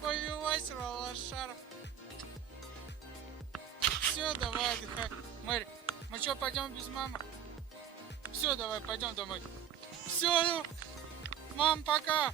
Повелась лошара. Все, давай отдыхай. Мэри, мы что, пойдем без мамы? Все, давай, пойдем домой. Все, ну, мам, пока.